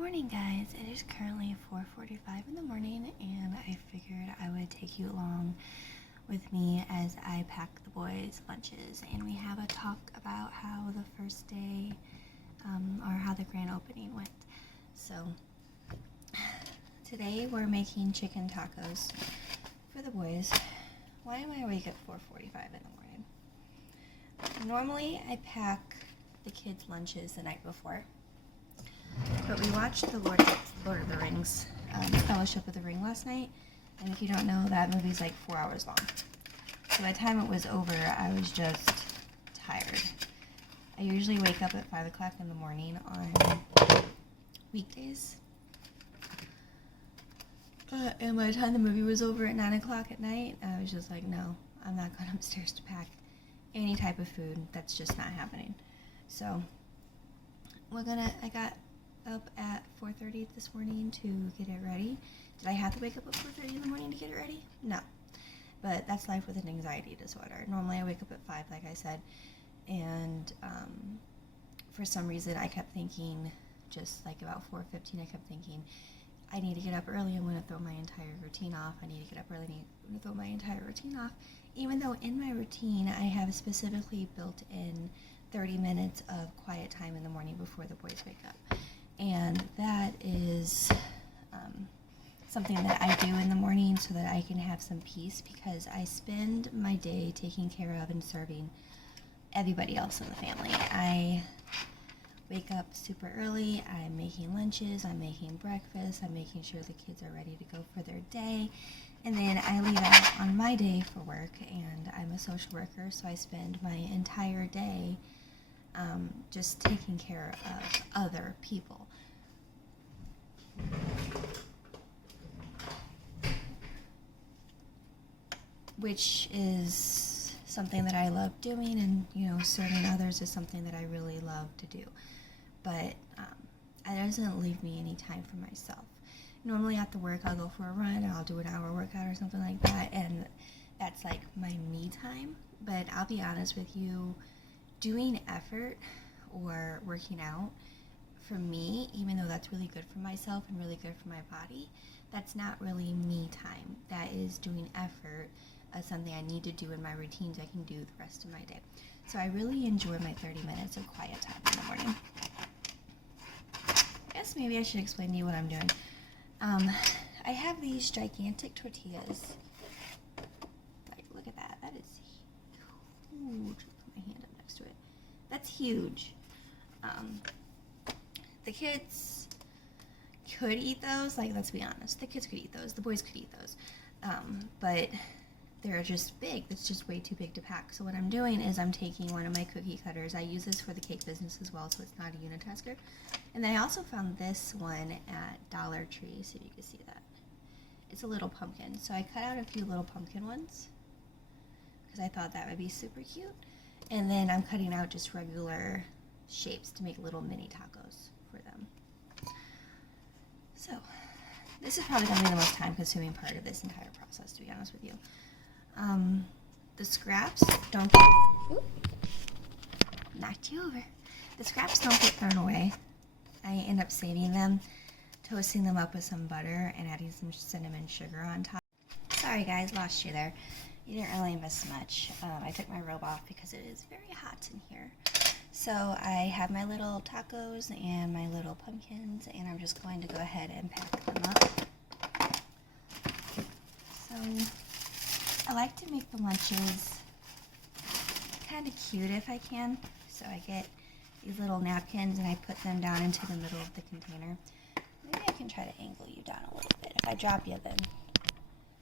Morning guys, it is currently 4:45 in the morning and I figured I would take you along with me as I pack the boys' lunches and we have a talk about how the first day or how the grand opening went. So today we're making chicken tacos for the boys. Why am I awake at 4:45 in the morning? Normally I pack the kids' lunches the night before. But we watched the Lord of the Rings, Fellowship of the Ring last night, and if you don't know, that movie's like 4 hours long. So by the time it was over, I was just tired. I usually wake up at 5 o'clock in the morning on weekdays. And by the time the movie was over at 9 o'clock at night, I was just like, no, I'm not going upstairs to pack any type of food. That's just not happening. So I got up at 4:30 this morning to get it ready. Did I have to wake up at 4:30 in the morning to get it ready? No. But that's life with an anxiety disorder. Normally I wake up at 5, like I said, and for some reason I kept thinking, just like about 4:15, I kept thinking, I need to get up early, I'm going to throw my entire routine off. I need to get up early, I'm going to throw my entire routine off. Even though in my routine I have specifically built in 30 minutes of quiet time in the morning before the boys wake up. And that is something that I do in the morning so that I can have some peace, because I spend my day taking care of and serving everybody else in the family. I wake up super early, I'm making lunches, I'm making breakfast, I'm making sure the kids are ready to go for their day, and then I leave out on my day for work, and I'm a social worker, so I spend my entire day just taking care of other people. Which is something that I love doing, and serving others is something that I really love to do. But it doesn't leave me any time for myself. Normally after work I'll go for a run, I'll do an hour workout or something like that, and that's like my me time. But I'll be honest with you, doing effort or working out, for me, even though that's really good for myself and really good for my body, that's not really me time. That is doing effort as something I need to do in my routines I can do the rest of my day. So I really enjoy my 30 minutes of quiet time in the morning. I guess maybe I should explain to you what I'm doing. I have these gigantic tortillas. Like, look at that. That is huge. Put my hand up next to it. That's huge. The kids could eat those. Like, let's be honest. The kids could eat those. The boys could eat those. But they're just big. It's just way too big to pack. So what I'm doing is I'm taking one of my cookie cutters. I use this for the cake business as well, so it's not a unitasker. And then I also found this one at Dollar Tree, so you can see that. It's a little pumpkin. So I cut out a few little pumpkin ones because I thought that would be super cute. And then I'm cutting out just regular shapes to make little mini tacos for them. So this is probably going to be the most time-consuming part of this entire process, to be honest with you. The scraps don't get... Ooh, knocked you over. The scraps don't get thrown away. I end up saving them, toasting them up with some butter, and adding some cinnamon sugar on top. Sorry guys, lost you there. You didn't really miss much. I took my robe off because it is very hot in here. So I have my little tacos and my little pumpkins, and I'm just going to go ahead and pack them up. So I like to make the lunches kind of cute if I can. So I get these little napkins and I put them down into the middle of the container. Maybe I can try to angle you down a little bit. If I drop you, then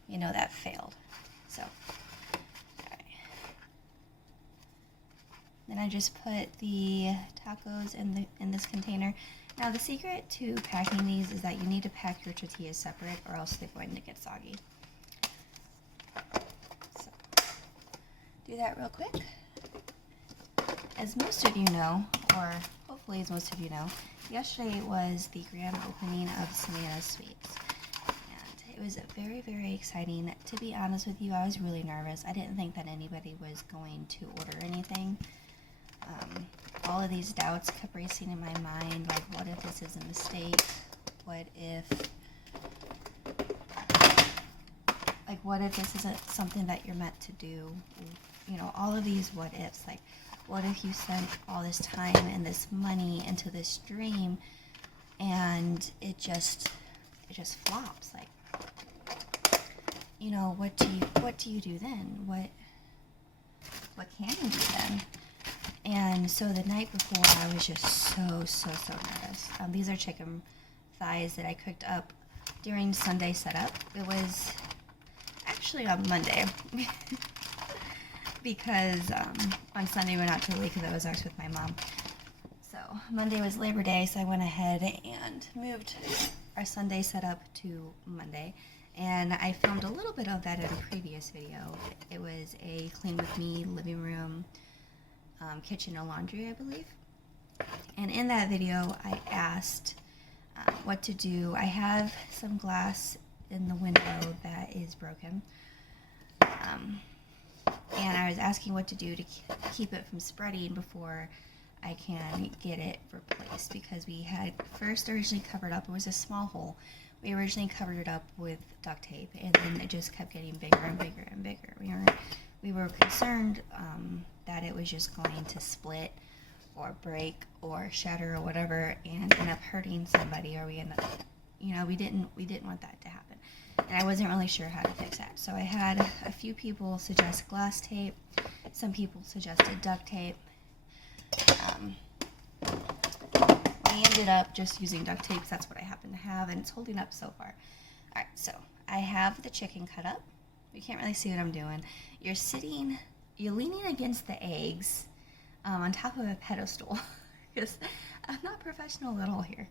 you know that failed. So, alright. Then I just put the tacos in this container. Now the secret to packing these is that you need to pack your tortillas separate, or else they're going to get soggy. So, do that real quick. As most of you know, or hopefully as most of you know, yesterday was the grand opening of Savanna Sweets. And it was very, very exciting. To be honest with you, I was really nervous. I didn't think that anybody was going to order anything. All of these doubts kept racing in my mind, like, what if this is a mistake? what if this isn't something that you're meant to do? You know, all of these what ifs. Like, what if you spent all this time and this money into this dream and it just flops? Like, you know, what do you do then? What can you do then? And so the night before, I was just so nervous. These are chicken thighs that I cooked up during Sunday setup. It was actually on Monday because on Sunday we went out to the lake of the Ozarks with my mom. So Monday was Labor Day, so I went ahead and moved our Sunday setup to Monday. And I filmed a little bit of that in a previous video. It was a clean with me living room, kitchen and laundry, I believe. And in that video, I asked what to do. I have some glass in the window that is broken. And I was asking what to do to keep it from spreading before I can get it replaced, because we had first originally covered up, it was a small hole. We originally covered it up with duct tape, and then it just kept getting bigger and bigger and bigger. We were concerned that it was just going to split or break or shatter or whatever and end up hurting somebody, or we end up, you know, we didn't want that to happen. And I wasn't really sure how to fix that. So I had a few people suggest glass tape. Some people suggested duct tape. We ended up just using duct tape. That's what I happen to have, and it's holding up so far. Alright, so I have the chicken cut up. You can't really see what I'm doing. You're leaning against the eggs on top of a pedestal, because I'm not professional at all here.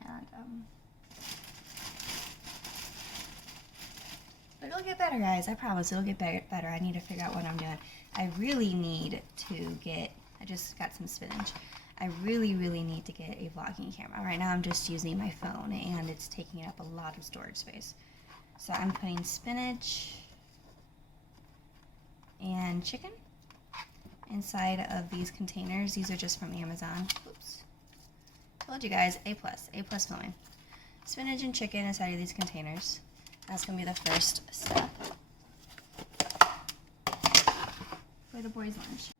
And but it'll get better, guys. I promise it'll get better. I need to figure out what I'm doing. I really need to get, I just got some spinach. I really need to get a vlogging camera. Right now I'm just using my phone and it's taking up a lot of storage space. So I'm putting spinach and chicken inside of these containers. These are just from Amazon. Oops. Told you guys, A+, A+ filming. Spinach and chicken inside of these containers. That's going to be the first step for the boys' lunch.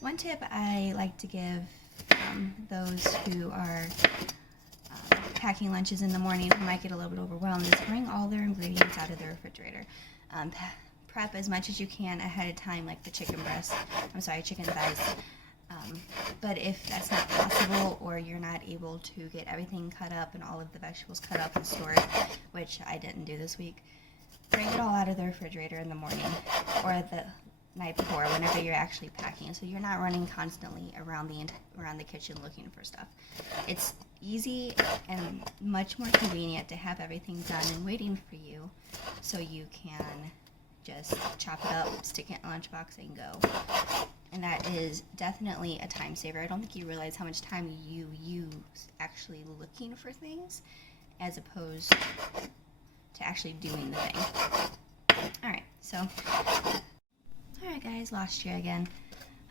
One tip I like to give those who are packing lunches in the morning who might get a little bit overwhelmed is bring all their ingredients out of the refrigerator. Prep as much as you can ahead of time, like the chicken thighs. But if that's not possible, or you're not able to get everything cut up and all of the vegetables cut up and stored, which I didn't do this week, bring it all out of the refrigerator in the morning or the night before, whenever you're actually packing, so you're not running constantly around the kitchen looking for stuff. It's easy and much more convenient to have everything done and waiting for you, so you can just chop it up, stick it in a lunchbox, and go. And that is definitely a time saver. I don't think you realize how much time you use actually looking for things as opposed to actually doing the thing. Alright, so alright guys, lost you again.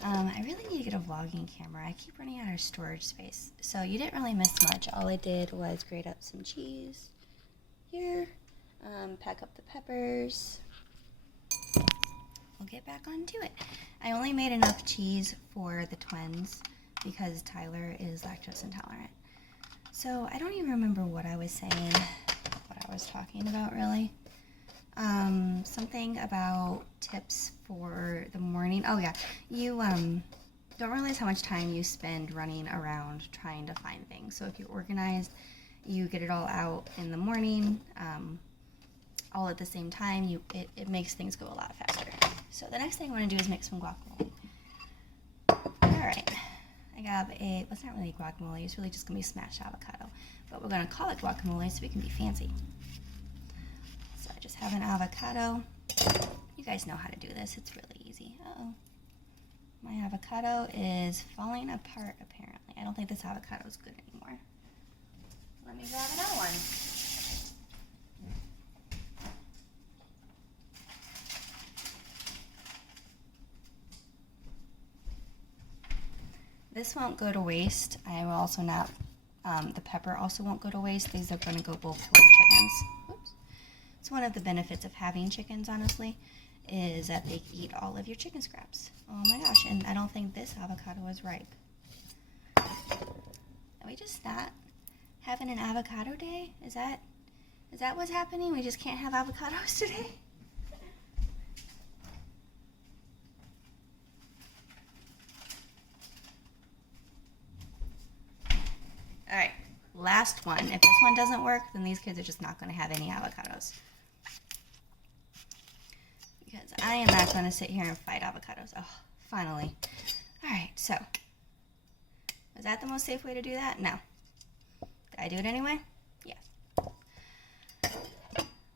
I really need to get a vlogging camera. I keep running out of storage space. So you didn't really miss much. All I did was grate up some cheese here, pack up the peppers. We'll get back onto it. I only made enough cheese for the twins because Tyler is lactose intolerant. So I don't even remember what I was saying, what I was talking about really. Something about tips for the morning. Oh yeah, you don't realize how much time you spend running around trying to find things. So if you're organized, you get it all out in the morning, all at the same time, it makes things go a lot faster. So the next thing I want to do is make some guacamole. Alright, I got well, it's not really guacamole, it's really just going to be smashed avocado. But we're going to call it guacamole so we can be fancy. So I just have an avocado. You guys know how to do this, it's really easy. Uh-oh. My avocado is falling apart apparently. I don't think this avocado is good anymore. Let me grab another one. This won't go to waste. I will also not, the pepper also won't go to waste. These are going to go both to our chickens. Oops. It's one of the benefits of having chickens, honestly, is that they eat all of your chicken scraps. Oh my gosh, and I don't think this avocado is ripe. Are we just not having an avocado day? Is that what's happening? We just can't have avocados today? Alright, last one. If this one doesn't work, then these kids are just not going to have any avocados. Because I am not going to sit here and fight avocados. Oh, finally. Alright, so. Was that the most safe way to do that? No. Did I do it anyway? Yeah.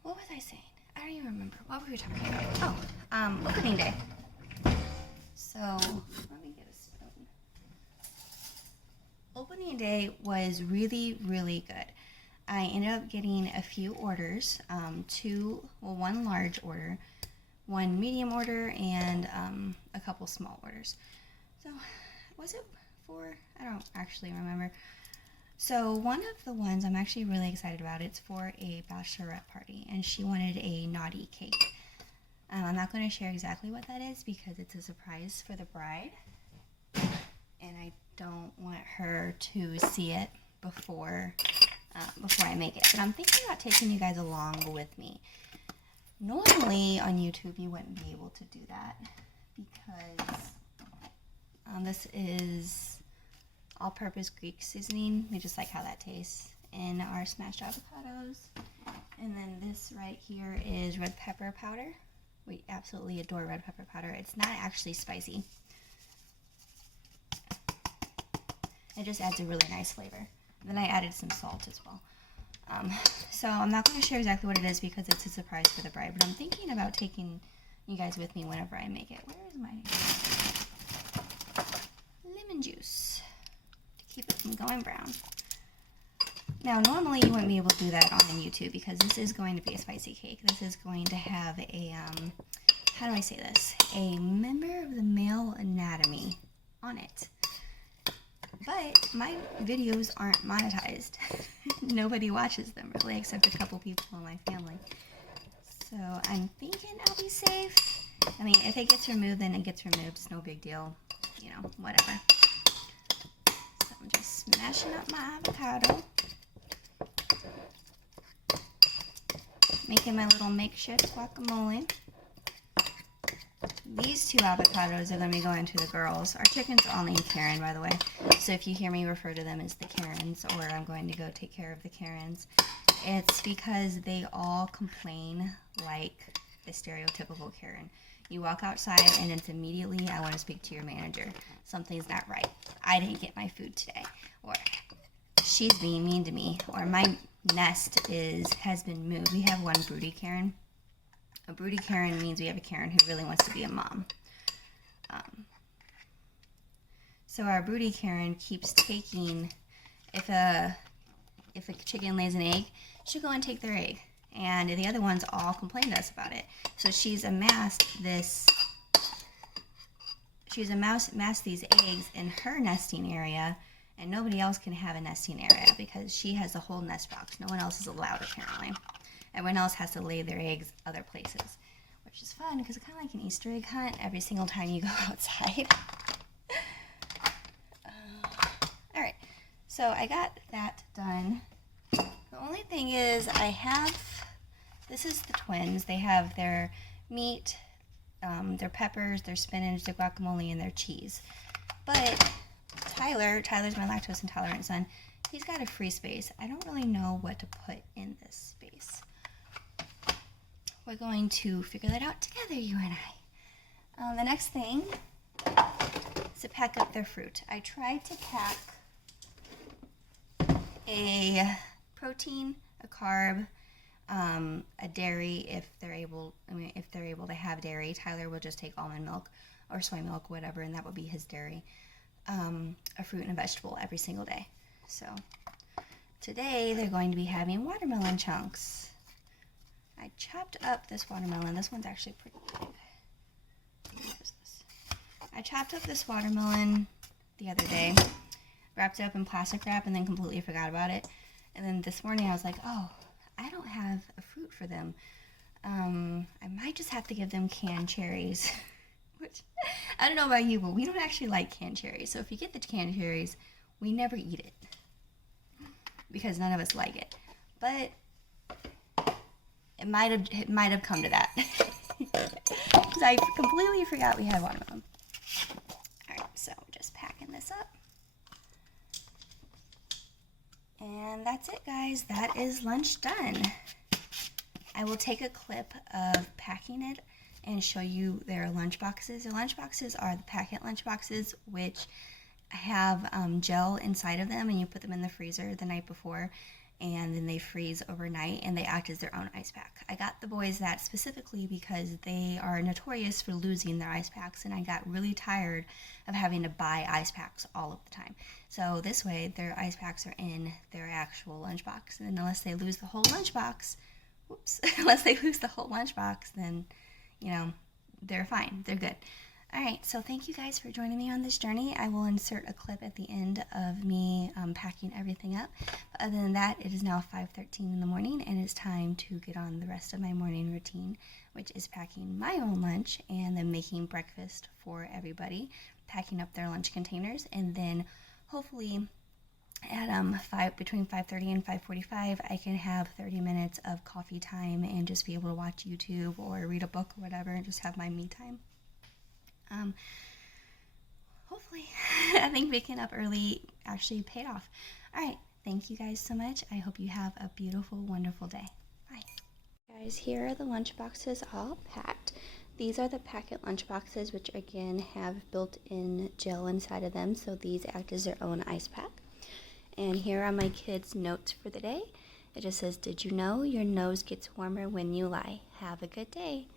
What was I saying? I don't even remember. What were we talking about? Oh, opening day. So, let me get a spoon. Opening day was really, really good. I ended up getting a few orders. One large order, one medium order, and a couple small orders. So, was it 4? I don't actually remember. So one of the ones I'm actually really excited about, it's for a bachelorette party, and she wanted a naughty cake. I'm not going to share exactly what that is because it's a surprise for the bride, and I don't want her to see it before I make it. But I'm thinking about taking you guys along with me. Normally on YouTube you wouldn't be able to do that because this is all-purpose Greek seasoning. We just like how that tastes. And our smashed avocados. And then this right here is red pepper powder. We absolutely adore red pepper powder. It's not actually spicy. It just adds a really nice flavor. And then I added some salt as well. So I'm not going to share exactly what it is because it's a surprise for the bride. But I'm thinking about taking you guys with me whenever I make it. Where is my lemon juice? Keep it from going brown. Now, normally you wouldn't be able to do that on YouTube because this is going to be a spicy cake. This is going to have a, how do I say this? A member of the male anatomy on it. But my videos aren't monetized. Nobody watches them really except a couple people in my family. So I'm thinking I'll be safe. I mean, if it gets removed, then it gets removed. It's no big deal. You know, whatever. I'm just smashing up my avocado. Making my little makeshift guacamole. These 2 avocados are going to be going to the girls. Our chickens are all named Karen, by the way. So if you hear me refer to them as the Karens, or I'm going to go take care of the Karens, it's because they all complain like the stereotypical Karen. You walk outside and it's immediately, I want to speak to your manager. Something's not right. I didn't get my food today. Or she's being mean to me. Or my nest has been moved. We have one broody Karen. A broody Karen means we have a Karen who really wants to be a mom. So our broody Karen keeps taking, if a chicken lays an egg, she'll go and take their egg. And the other ones all complain to us about it. So she's amassed these eggs in her nesting area, and nobody else can have a nesting area because she has the whole nest box. No one else is allowed, apparently. Everyone else has to lay their eggs other places, which is fun because it's kind of like an Easter egg hunt every single time you go outside. Alright, so I got that done. The only thing is this is the twins. They have their meat, their peppers, their spinach, their guacamole, and their cheese. But Tyler's my lactose intolerant son, he's got a free space. I don't really know what to put in this space. We're going to figure that out together, you and I. The next thing is to pack up their fruit. I tried to pack a protein, a carb, a dairy if they're able to have dairy. Tyler will just take almond milk or soy milk, whatever, and that will be his dairy. A fruit and a vegetable every single day. So today they're going to be having watermelon chunks. I chopped up this watermelon. This one's actually pretty big. What is this? I chopped up this watermelon the other day, wrapped it up in plastic wrap, and then completely forgot about it. And then this morning I was like, oh, I don't have a fruit for them. I might just have to give them canned cherries. Which, I don't know about you, but we don't actually like canned cherries. So if you get the canned cherries, we never eat it. Because none of us like it. But it might have come to that. Because I completely forgot we had one of them. Alright, so just packing this up. And that's it, guys. That is lunch done. I will take a clip of packing it and show you their lunch boxes. Their lunch boxes are the packet lunch boxes, which have gel inside of them, and you put them in the freezer the night before, and then they freeze overnight, and they act as their own ice pack. I got the boys that specifically because they are notorious for losing their ice packs, and I got really tired of having to buy ice packs all of the time. So this way, their ice packs are in their actual lunchbox, and unless they lose the whole lunchbox, unless they lose the whole lunchbox, then, you know, they're fine. They're good. Alright, so thank you guys for joining me on this journey. I will insert a clip at the end of me packing everything up. But other than that, it is now 5:13 in the morning, and it's time to get on the rest of my morning routine, which is packing my own lunch and then making breakfast for everybody, packing up their lunch containers, and then hopefully at between 5:30 and 5:45, I can have 30 minutes of coffee time and just be able to watch YouTube or read a book or whatever and just have my me time. Hopefully, I think waking up early actually paid off. Alright, thank you guys so much. I hope you have a beautiful, wonderful day. Bye. Guys, here are the lunch boxes all packed. These are the packet lunch boxes, which again have built-in gel inside of them, so these act as their own ice pack. And here are my kids' notes for the day. It just says, "Did you know your nose gets warmer when you lie? Have a good day."